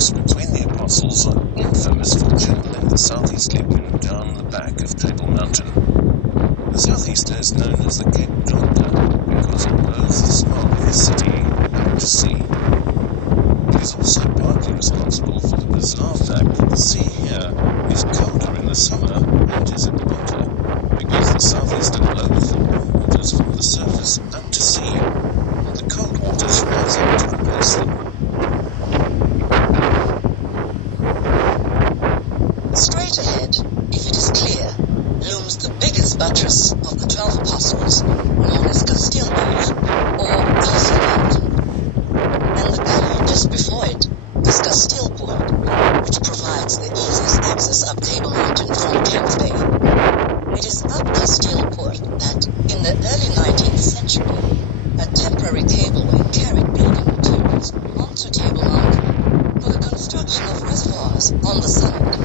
rocks between the apostles are infamous for channeling the southeasterly wind down the back of Table Mountain. The southeaster is known as the Cape Doppler because it blows the smog of the city out to sea. It is also partly responsible for the bizarre fact that the sea here is colder in the summer than it is in the winter, because the southeaster blows the warm waters from the surface out to sea, and the cold waters rise up to replace them. Straight ahead, if it is clear, looms the biggest buttress of the 12 Apostles, known as Castilbord, or Castle Mountain. And the gully just before it is Castilbord, which provides the easiest access up Table Mountain from Camps Bay. It is up Castilbord that, in the early 19th century, a temporary cableway carried building materials onto Table Mountain for the construction of reservoirs on the summit.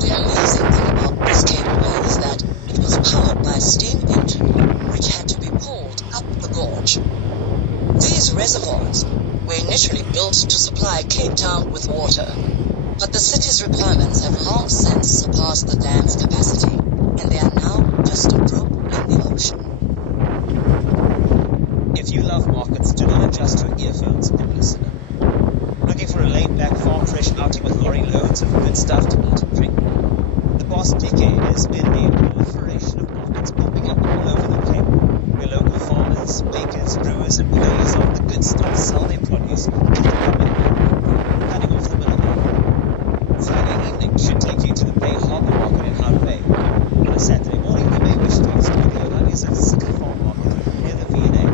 The amusing thing about this cableway is that it was powered by a steam engine, which had to be pulled up the gorge. These reservoirs were initially built to supply Cape Town with water, but the city's requirements have long since surpassed the dam's capacity, and they are now just a drop in the ocean. If you love markets, do not adjust your earphones and listen. Looking for a laid-back, farm-fresh outing with lorry loads of good stuff to eat and drink? The past decade has been a proliferation of markets popping up all over the Cape, where local farmers, bakers, brewers, and players of the good stuff sell their produce to the public, cutting off the middleman. Friday evening should take you to the Bay Harbour Market in Hout Bay. On a Saturday morning, you may wish to explore the O'Hunnies at City Farm Market near the V&A,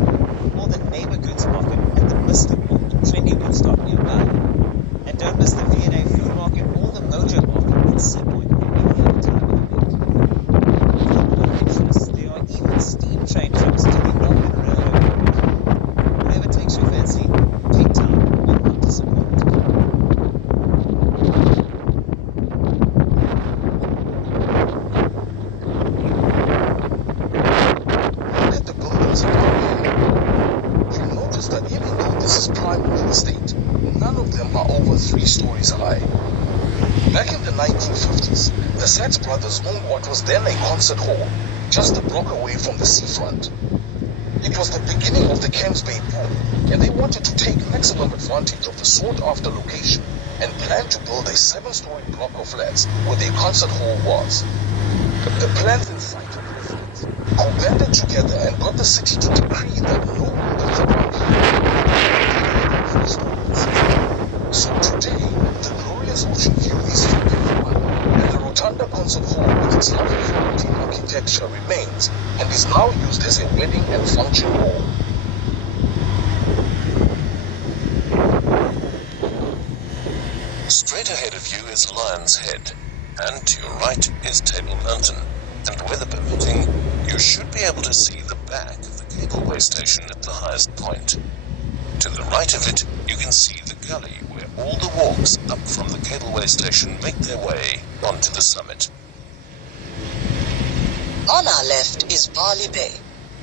or the Neighbour Goods Market at the Mr. Ward, trendy Woodstock nearby. And don't miss the V&A Food Market or the Mojo Market at Sandpoint any other time of the week. For more interest, there are even steam train trips to the Northern Railway Market. Whatever takes your fancy, Cape Town will not disappoint. Look at the buildings around here. You'll notice that even though this is prime real estate, none of them are over 3 stories high. Back in the 1950s, the Sachs brothers owned what was then a concert hall, just a block away from the seafront. It was the beginning of the Camps Bay boom, and they wanted to take maximum advantage of the sought-after location and planned to build a 7-story block of flats where their concert hall was. The plans incited residents, who banded together and got the city to decree that no buildings around here. So today, the glorious ocean view is for everyone, and the Rotunda Concert Hall with its lovely Florentine architecture remains and is now used as a wedding and function hall. Straight ahead of you is Lion's Head, and to your right is Table Mountain, and weather permitting, you should be able to see the back of the cableway station at the highest point. To the right of it, you can see the gully where all the walks up from the cableway station make their way onto the summit. On our left is Barley Bay,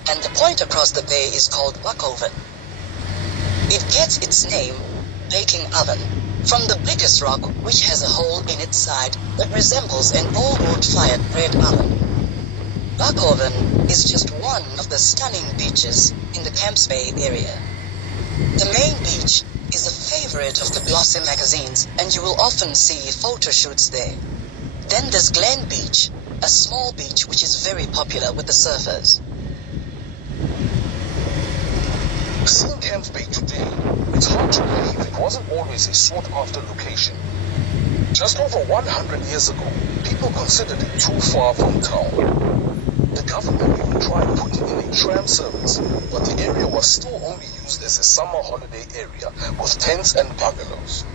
and the point across the bay is called Buckoven. It gets its name, baking oven, from the biggest rock which has a hole in its side that resembles an old wood-fired bread oven. Buckoven is just one of the stunning beaches in the Camps Bay area. The main beach is a favorite of the glossy magazines, and you will often see photo shoots there. Then there's Glen Beach, a small beach which is very popular with the surfers. Seeing Camps Bay today, it's hard to believe it wasn't always a sought-after location. Just over 100 years ago, people considered it too far from town. The government even tried putting in a tram service, but the area was still only used as a summer holiday area with tents and bungalows.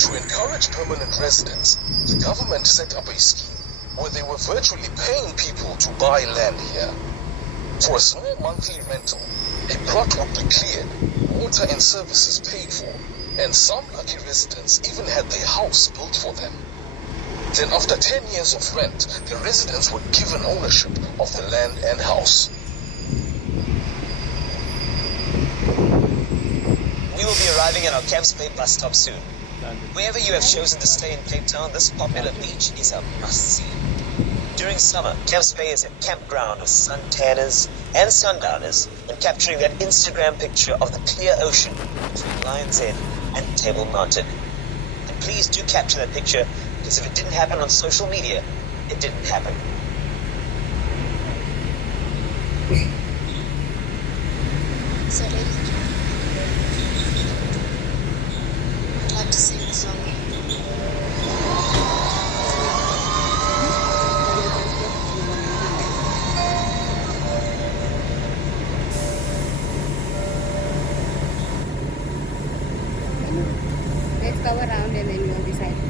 To encourage permanent residents, the government set up a scheme where they were virtually paying people to buy land here. For a small monthly rental, a plot would be cleared, water and services paid for, and some lucky residents even had their house built for them. Then after 10 years of rent, the residents were given ownership of the land and house. We will be arriving at our Camps Bay bus stop soon. Wherever you have chosen to stay in Cape Town, this popular beach is a must-see. During summer, Camps Bay is a campground of suntanners and sundowners, and capturing that Instagram picture of the clear ocean between Lion's Head and Table Mountain. And please do capture that picture, because if it didn't happen on social media, it didn't happen. So, ladies and gentlemen, I'd like to sing the song. Let's go around and then we'll decide.